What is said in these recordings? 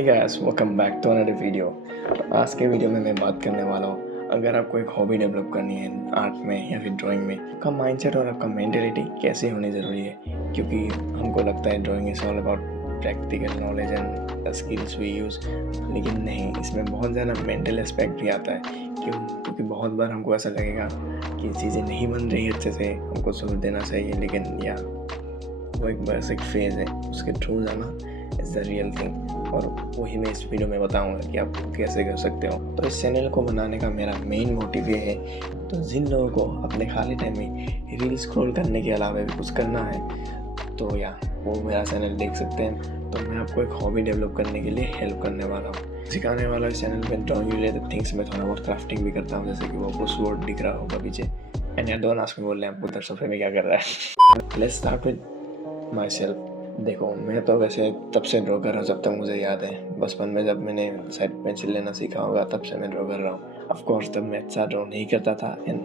Hey guys, welcome back to another video. तो आज के वीडियो में मैं बात करने वाला हूँ, अगर आपको एक हॉबी डेवलप करनी है आर्ट में या फिर ड्राइंग में, आपका माइंडसेट और आपका मेंटेलिटी कैसे होनी ज़रूरी है। क्योंकि हमको लगता है drawing is all about practical knowledge and skills we use, लेकिन नहीं, इसमें बहुत ज़्यादा मेंटल एस्पेक्ट भी आता है। क्योंकि बहुत बार हमको ऐसा लगेगा कि चीज़ें नहीं बन रही अच्छे से, हमको छोड़ देना चाहिए, लेकिन या वो एक बस एक फेज़ है, उसके थ्रू जाना इज़ द रियल थिंग। और वही मैं इस वीडियो में बताऊंगा कि आप कैसे कर सकते हो। तो इस चैनल को बनाने का मेरा मेन मोटिव ये है, तो जिन लोगों को अपने खाली टाइम में रील स्क्रॉल करने के अलावा भी कुछ करना है, तो या वो मेरा चैनल देख सकते हैं। तो मैं आपको एक हॉबी डेवलप करने के लिए हेल्प करने वाला हूँ, सिखाने वाला इस चैनल में ड्राइंग रिलेटेड थिंग्स में थोड़ा बहुत क्राफ्टिंग भी करता हूँ, जैसे कि वो आपको स्वॉर्ड दिख रहा होगा पीछे। एंड यार डोंट आस्क मी, बोल रहे हैं आपको सोफे में क्या कर रहा है। Let's start with my self. देखो, मैं तो वैसे तब से ड्रॉ कर रहा हूँ जब तक मुझे याद है। बचपन में जब मैंने शायद पेंसिल लेना सीखा होगा, तब से मैं ड्रॉ कर रहा हूँ। ऑफ कोर्स तब मैं अच्छा ड्रॉ नहीं करता था एंड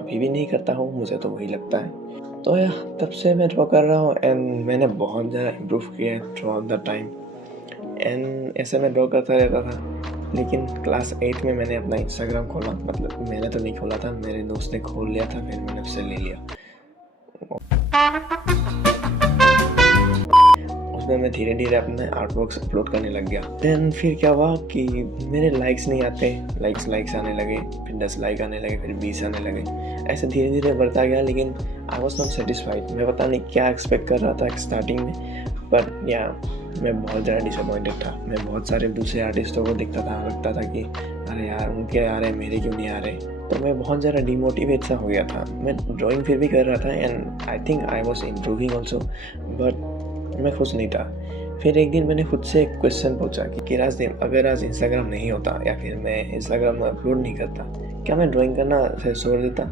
अभी भी नहीं करता हूँ, मुझे तो वही लगता है। तो या तब से मैं ड्रॉ कर रहा हूँ एंड मैंने बहुत ज़्यादा इम्प्रूव किया है through out the time. And ऐसे मैं ड्रॉ करता रहता था, लेकिन क्लास 8 में मैंने अपना इंस्टाग्राम खोला। मतलब मैंने तो नहीं खोला था, मेरे दोस्त ने खोल लिया था, फिर मैंने उससे ले लिया। उसमें मैं धीरे धीरे अपने आर्ट वर्क्स अपलोड करने लग गया। देन फिर क्या हुआ कि मेरे लाइक्स नहीं आते, लाइक्स आने लगे, फिर 10 लाइक आने लगे, फिर 20 आने लगे। ऐसे धीरे धीरे बढ़ता गया, लेकिन आई वॉज नॉट सेटिस्फाइड। मैं पता नहीं क्या एक्सपेक्ट कर रहा था स्टार्टिंग में, बट या मैं बहुत ज़्यादा डिसअपॉइंटेड था। मैं बहुत सारे दूसरे आर्टिस्टों को देखता था, लगता था कि अरे यार उनके आ रहे, मेरे क्यों नहीं आ रहे। तो मैं बहुत ज़्यादा डिमोटिवेट सा हो गया था। मैं ड्राइंग फिर भी कर रहा था and I think I was improving also, but मैं खुश नहीं था। फिर एक दिन मैंने खुद से एक क्वेश्चन पूछा कि अगर आज इंस्टाग्राम नहीं होता या फिर मैं इंस्टाग्राम में अपलोड नहीं करता, क्या मैं ड्राइंग करना से छोड़ देता?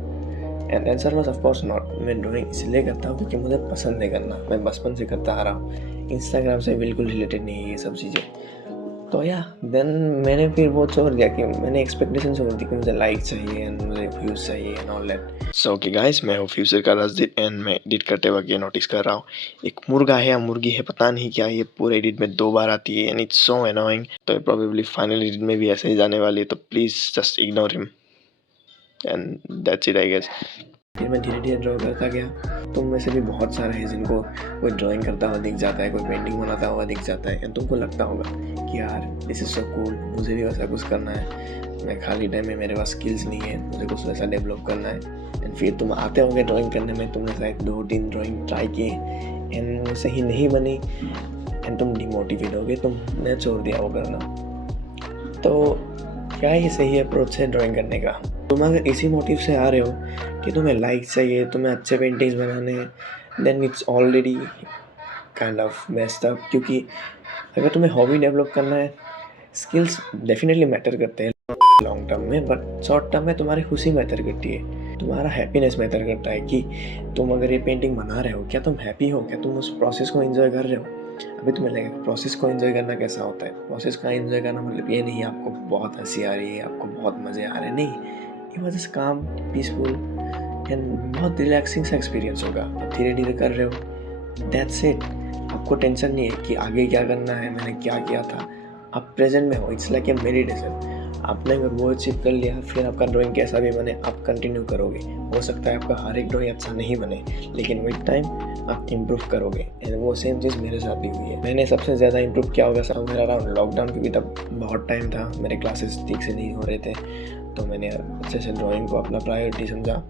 And answer was of course not. मैं ड्राइंग इसलिए करता हूँ क्योंकि मुझे पसंद है करना, मैं बचपन से करता आ रहा हूँ। इंस्टाग्राम से बिल्कुल रिलेटेड नहीं है ये सब चीज़ें। तो या देन मैंने फिर वो छोड़ दिया कि मैंने एक्सपेक्टेशन छोड़ दी कि मुझे लाइक चाहिए एंड मुझे व्यूज़ चाहिए and all that. So okay guys, मैं हूँ फ्यूचर का राजदीप एंड मैं एडिट करते वक्त ये नोटिस कर रहा हूँ, एक मुर्गा है या मुर्गी है पता नहीं क्या, ये पूरे एडिट में 2 बार आती है एंड इट्स सो एनोइंग। तो प्रोबेबली फाइनल एडिट में भी ऐसे ही जाने वाली है, तो please just ignore him and that's it I guess. फिर मैं धीरे धीरे ड्रॉ करता गया। तुम में से भी बहुत सारे हैं जिनको कोई ड्राइंग करता हुआ दिख जाता है, कोई पेंटिंग बनाता हुआ दिख जाता है, एंड तुमको लगता होगा कि यार दिस इज़ सो कूल, मुझे भी वैसा कुछ करना है। मैं खाली टाइम में, मेरे पास स्किल्स नहीं है, मुझे कुछ वैसा डेवलप करना है। एंड फिर तुम आते होंगे ड्राइंग करने में, तुमने शायद 2-3 ड्राइंग ट्राई किए एंड सही नहीं बनी एंड तुम डिमोटिवेट हो गए, तुमने छोड़ दिया वो करना। तो क्या ये सही अप्रोच है ड्राइंग करने का? तुम अगर इसी मोटिव से आ रहे हो कि तुम्हें लाइक चाहिए, तुम्हें अच्छे पेंटिंग्स बनाने हैं, then it's already kind of best up. क्योंकि अगर तुम्हें हॉबी डेवलप करना है, स्किल्स डेफिनेटली मैटर करते हैं लॉन्ग टर्म में, बट शॉर्ट टर्म में तुम्हारी खुशी मैटर करती है, तुम्हारा हैप्पीनेस मैटर करता है कि तुम अगर ये पेंटिंग बना रहे हो, क्या तुम हैप्पी हो, क्या तुम उस प्रोसेस को एंजॉय कर रहे हो। अभी तुम्हें लगेगा प्रोसेस को एंजॉय करना कैसा होता है। प्रोसेस का एंजॉय करना मतलब ये नहीं आपको बहुत हंसी आ रही है, आपको बहुत मज़े आ रहे हैं, नहीं, ये वजह से काम पीसफुल एंड बहुत रिलैक्सिंग सा एक्सपीरियंस होगा। आप धीरे धीरे कर रहे हो, दैट्स इट। आपको टेंशन नहीं है कि आगे क्या करना है, मैंने क्या किया था। आप प्रेजेंट में हो, इट्स लाइक ए मेडिटेशन। आपने अगर वो अचीव कर लिया, फिर आपका ड्राइंग कैसा भी बने आप कंटिन्यू करोगे। हो सकता है आपका हर एक ड्राइंग अच्छा नहीं बने, लेकिन विद टाइम आप इम्प्रूव करोगे। एंड वो सेम चीज़ मेरे साथ भी हुई है। मैंने सबसे ज़्यादा इम्प्रूव किया होगा समवेयर अराउंड लॉकडाउन, क्योंकि तब बहुत टाइम था, मेरे क्लासेस ठीक से नहीं हो रहे थे, तो मैंने अच्छे से ड्राइंग को अपना प्रायोरिटी समझा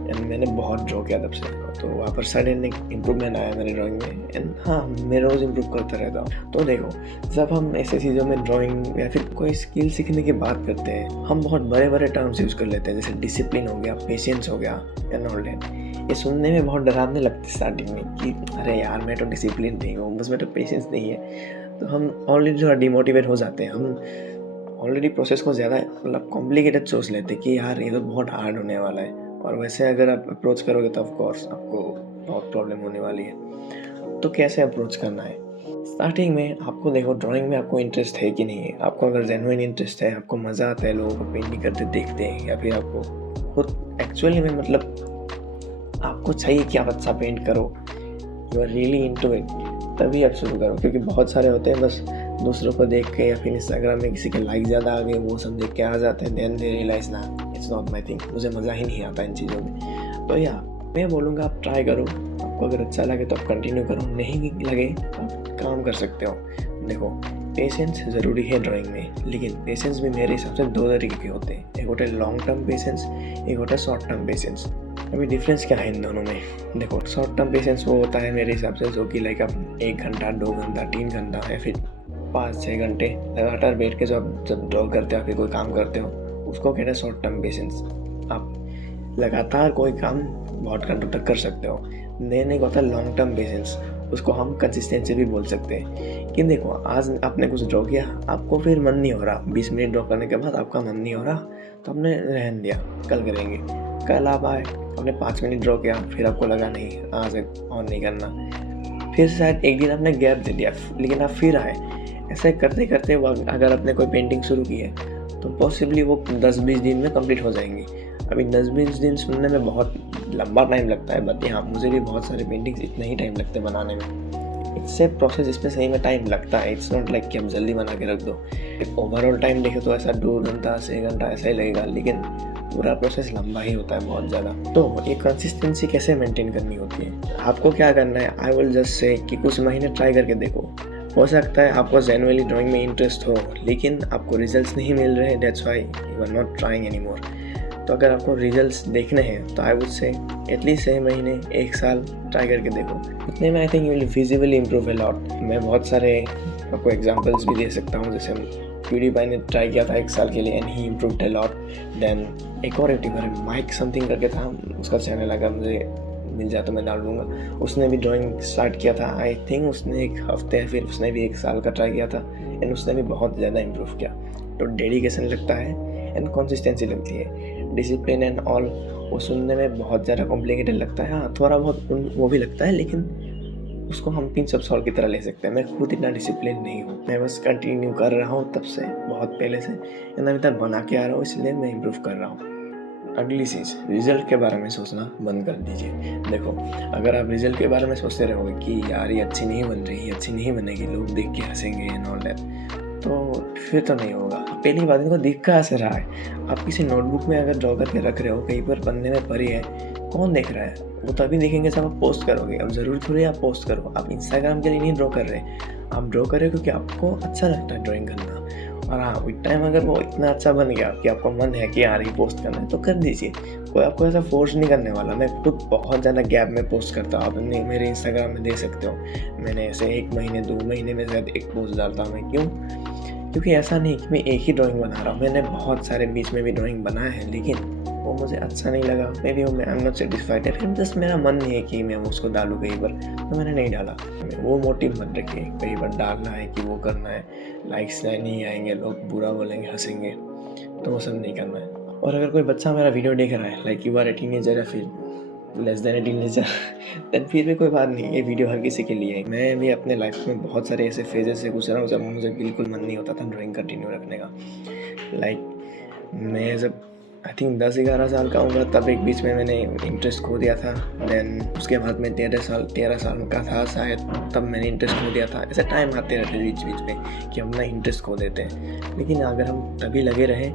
एंड मैंने बहुत ड्रॉ किया तब से। तो वहाँ पर सडन एक इम्प्रूवमेंट आया मेरी ड्राइंग में एंड हाँ, मैं रोज़ इम्प्रूव करता रहता हूँ। तो देखो, जब हम ऐसे चीज़ों में ड्राइंग या फिर कोई स्किल सीखने की बात करते हैं, हम बहुत बड़े बड़े टर्म्स यूज़ कर लेते हैं, जैसे डिसिप्लिन हो गया, पेशेंस हो गया एंड ऑल दैट। ये सुनने में बहुत डरावने लगते स्टार्टिंग में कि अरे यार मैं तो डिसिप्लिन नहीं हूँ, मुझ में तो पेशेंस नहीं है। तो हम ऑलरेडी थोड़ा डिमोटिवेट हो जाते हैं। हम ऑलरेडी प्रोसेस को ज़्यादा मतलब कॉम्प्लिकेटेड सोच लेते हैं कि यार ये तो बहुत हार्ड होने वाला है, और वैसे अगर आप अप्रोच करोगे तो ऑफ कोर्स आपको बहुत प्रॉब्लम होने वाली है। तो कैसे अप्रोच करना है? स्टार्टिंग में आपको देखो, ड्राइंग में आपको इंटरेस्ट है कि नहीं है। आपको अगर जेन्युइन इंटरेस्ट है, आपको मज़ा आता है लोगों को पेंटिंग करते देखते हैं, या फिर आपको खुद एक्चुअली में मतलब आपको चाहिए कि आप अच्छा पेंट करो, you are really into it, तभी आप शुरू करो। क्योंकि बहुत सारे होते हैं बस दूसरों को देख के या फिर इंस्टाग्राम में किसी के लाइक ज़्यादा आ गए वो सब देख के आ जाते हैं, देन दे रियलाइज़ ना इट्स नॉट माई थिंग, मुझे मज़ा ही नहीं आता इन चीज़ों में। तो या मैं बोलूँगा आप ट्राई करो, आपको अगर अच्छा लगे तो आप कंटिन्यू करो, नहीं लगे तो आप काम कर सकते हो। देखो पेशेंस ज़रूरी है ड्राइंग में, लेकिन पेशेंस भी मेरे हिसाब से दो तरीके के होते हैं, एक होता है लॉन्ग टर्म पेशेंस, एक होता है शॉर्ट टर्म पेशेंस। अभी डिफरेंस क्या है इन दोनों में? देखो शॉर्ट टर्म पेशेंस वो होता है मेरे हिसाब से जो कि लाइक आप 1 घंटा 2 घंटा 3 घंटा या फिर 5-6 घंटे लगातार बैठ के जब ड्रॉ करते हो फिर कोई काम करते हो, उसको कहते हैं शॉर्ट टर्म पेशेंस। आप लगातार कोई काम बहुत घंटों तक कर सकते हो। देन एक होता है लॉन्ग टर्म पेशेंस, उसको हम कंसिस्टेंसी भी बोल सकते हैं कि देखो आज आपने कुछ ड्रॉ किया, आपको फिर मन नहीं हो रहा, 20 मिनट ड्रॉ करने के बाद आपका मन नहीं हो रहा तो आपने रहने दिया, कल करेंगे। कल आप आए, आपने 5 मिनट ड्रॉ किया, फिर आपको लगा नहीं आज और नहीं करना, फिर शायद एक दिन आपने गैप दे दिया, लेकिन आप फिर आए। ऐसे करते करते अगर आपने कोई पेंटिंग शुरू की है तो पॉसिबली वो 10-20 दिन में कंप्लीट हो जाएंगी। अभी 10-20 दिन सुनने में बहुत लंबा टाइम लगता है, बट हाँ मुझे भी बहुत सारे पेंटिंग्स इतना ही टाइम लगते हैं बनाने में। इट्स ए प्रोसेस, इसमें सही में टाइम लगता है, इट्स नॉट लाइक कि हम जल्दी बना के रख दो। एक ओवरऑल टाइम देखे तो ऐसा 2 घंटा 6 घंटा ऐसा ही लगेगा, लेकिन पूरा प्रोसेस लंबा ही होता है बहुत ज़्यादा। तो ये कंसिस्टेंसी कैसे मेंटेन करनी होती है? आपको क्या करना है, आई विल जस्ट से कि कुछ महीने ट्राई करके देखो। हो सकता है आपको जेन्युइनली ड्राइंग में इंटरेस्ट हो, लेकिन आपको रिजल्ट्स नहीं मिल रहे, that's why you are not trying any more. तो अगर आपको रिजल्ट्स देखने हैं तो आई वुड से एटलीस्ट 6 महीने 1 साल ट्राई करके देखो। उतने में I think you will visibly improve a lot. मैं बहुत सारे आपको एग्जांपल्स भी दे सकता हूँ, जैसे PewDiePie ने ट्राई किया था 1 साल के लिए and he improved a lot. Then एक और यूट्यूबर है माइक समथिंग करके था, उसका चैनल अगर मुझे मिल जाए तो मैं डाल दूँगा, उसने भी ड्राइंग स्टार्ट किया था। आई थिंक उसने 1 हफ्ते फिर उसने भी 1 साल का ट्राई किया था एंड उसने भी बहुत ज़्यादा इम्प्रूव किया। तो डेडिकेशन लगता है एंड कंसिस्टेंसी लगती है, डिसिप्लिन एंड ऑल। वो सुनने में बहुत ज़्यादा कॉम्प्लिकेटेड लगता है, हाँ थोड़ा बहुत वो भी लगता है, लेकिन उसको हम पिंच ऑफ सॉल्ट की तरह ले सकते हैं। मैं खुद इतना डिसिप्लिन नहीं हूँ, मैं बस कंटिन्यू कर रहा हूँ तब से, बहुत पहले से एंड अभी तक बना के आ रहा हूँ, इसलिए मैं इम्प्रूव कर रहा हूँ। अगली चीज़, रिजल्ट के बारे में सोचना बंद कर दीजिए। देखो अगर आप रिजल्ट के बारे में सोचते रहोगे कि यार ये अच्छी नहीं बन रही, ये अच्छी नहीं बनेगी, लोग देख के हंसेंगे एंड ऑल दैट, तो फिर तो नहीं होगा। पहली बात, इनको दिख कहाँ से रहा है? आप किसी नोटबुक में अगर ड्रॉ करके रख रहे हो, कहीं पर पन्ने में पड़ी है, कौन देख रहा है? वो तभी देखेंगे जब आप पोस्ट करोगे। अब ज़रूर थोड़ी आप पोस्ट करो, आप इंस्टाग्राम के लिए नहीं ड्रॉ कर रहे, आप ड्रॉ कर रहे हो क्योंकि आपको अच्छा लगता है ड्राइंग करना। और हाँ विद टाइम अगर वो इतना अच्छा बन गया कि आपको मन है कि यार ये पोस्ट करना है तो कर दीजिए, कोई आपको ऐसा फोर्स नहीं करने वाला। मैं खुद बहुत ज़्यादा गैप में पोस्ट करता हूँ, आप मेरे इंस्टाग्राम में देख सकते हो, मैंने ऐसे 1 महीने 2 महीने में शायद 1 पोस्ट डालता हूँ मैं। क्यों? क्योंकि ऐसा नहीं कि मैं एक ही ड्राइंग बना रहा हूँ, मैंने बहुत सारे बीच में भी ड्राइंग बनाए हैं, लेकिन वो मुझे अच्छा नहीं लगा, मे बी मैं आई एम नॉट सेटिस्फाइड, फिर जस्ट मेरा मन नहीं है कि मैं उसको डालूँ कहीं पर, तो मैंने नहीं डाला। वो मोटिव मत रखिए, कहीं पर डालना है कि वो करना है, लाइक्स नहीं आएंगे, लोग बुरा बोलेंगे, हंसेंगे, तो वो सब नहीं करना है। और अगर कोई बच्चा मेरा वीडियो देख रहा है, like you are a teenager या फिर less than a teenager, then फिर भी कोई बात नहीं, ये वीडियो हर किसी के लिए है। मैं भी अपने लाइफ में बहुत सारे ऐसे फेजेस से गुजरा हूँ जब मुझे बिल्कुल मन नहीं होता था ड्राइंग कंटिन्यू रखने का। लाइक मैं जब आई थिंक 10-11 साल का होगा तब एक बीच में मैंने इंटरेस्ट खो दिया था। देन उसके बाद मैं 13 साल का था शायद, तब मैंने इंटरेस्ट खो दिया था। ऐसे टाइम आते रहते बीच बीच में कि हम ना इंटरेस्ट खो देते हैं, लेकिन अगर हम तभी लगे रहें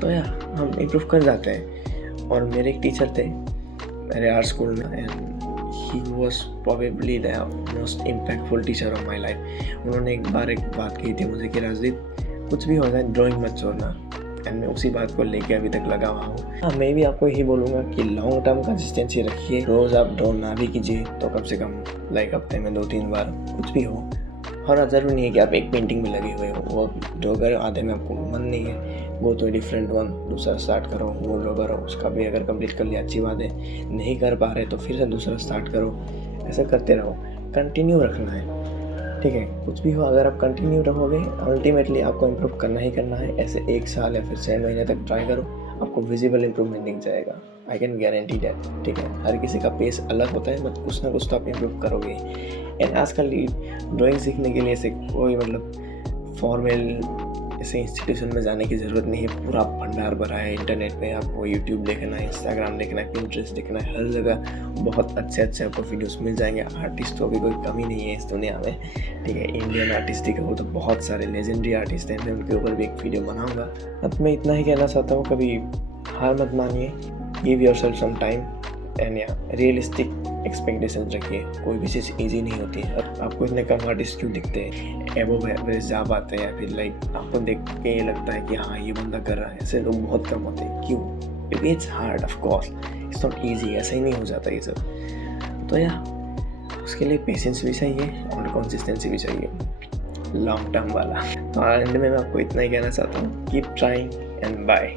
तो यार हम इम्प्रूव कर जाते हैं। और मेरे एक टीचर थे मेरे आर्ट स्कूल में, and he was probably the most impactful teacher of my life. उन्होंने एक बात कही थी मुझे कि राजदीप कुछ भी हो जाए ड्राइंग मत छोड़ना, एंड मैं उसी बात को लेके अभी तक लगा हुआ हूँ। हाँ मैं भी आपको यही बोलूँगा कि लॉन्ग टर्म कंसिस्टेंसी रखिए, रोज़ आप ड्रॉ ना भी कीजिए तो कम से कम लाइक हफ्ते में 2-3 बार कुछ भी हो। और ज़रूरी नहीं है कि आप एक पेंटिंग में लगे हुए हो, वो ड्रॉ करो, आधे में आपको मन नहीं है वो तो डिफरेंट वन दूसरा स्टार्ट करो, वो ड्रॉ करो, उसका भी अगर कंप्लीट कर लिया अच्छी बात है, नहीं कर पा रहे तो फिर से दूसरा स्टार्ट करो। ऐसा करते रहो, कंटिन्यू रखना है, ठीक है? कुछ भी हो अगर आप कंटिन्यू रहोगे अल्टीमेटली आपको इम्प्रूव करना ही करना है। ऐसे 1 साल या फिर 6 महीने तक ट्राई करो, आपको विजिबल इम्प्रूवमेंट दिख जाएगा, आई कैन गारंटी दैट, ठीक है? हर किसी का पेस अलग होता है, बट कुछ ना कुछ तो आप इम्प्रूव करोगे। एंड आजकल ड्राइंग सीखने के लिए ऐसे कोई मतलब फॉर्मल ऐसे इंस्टीट्यूशन में जाने की ज़रूरत नहीं है, पूरा भंडार भरा है इंटरनेट पे। आपको यूट्यूब देखना है, इंस्टाग्राम देखना है, पिंटरेस्ट देखना है, हर जगह बहुत अच्छे आपको वीडियोस मिल जाएंगे। आर्टिस्टों की कोई कमी नहीं है इस दुनिया में, ठीक है। इंडियन आर्टिस्ट ही कहो तो बहुत सारे लेजेंडरी आर्टिस्ट हैं, मैं उनके ऊपर भी एक वीडियो बनाऊँगा। अब मैं इतना ही कहना चाहता हूँ, कभी हार मत मानिए, give yourself some time and या रियलिस्टिक एक्सपेक्टेशन रखिए। कोई भी चीज़ ईजी नहीं होती है। आपको इतने कम आर्टिस्ट क्यों दिखते हैं, एवोव एवरेज जा पाते हैं, या फिर लाइक आपको देख के ये लगता है कि हाँ ये बंदा कर रहा है, ऐसे लोग बहुत कम होते हैं। क्यों? क्योंकि it's hard, of course it's not easy, ऐसा ही नहीं हो जाता ये सब। तो या उसके लिए पेशेंस भी चाहिए और कंसिस्टेंसी भी चाहिए, लॉन्ग टर्म वाला। तो एंड में मैं आपको इतना ही कहना चाहता हूँ, कीप ट्राइंग एंड बाय।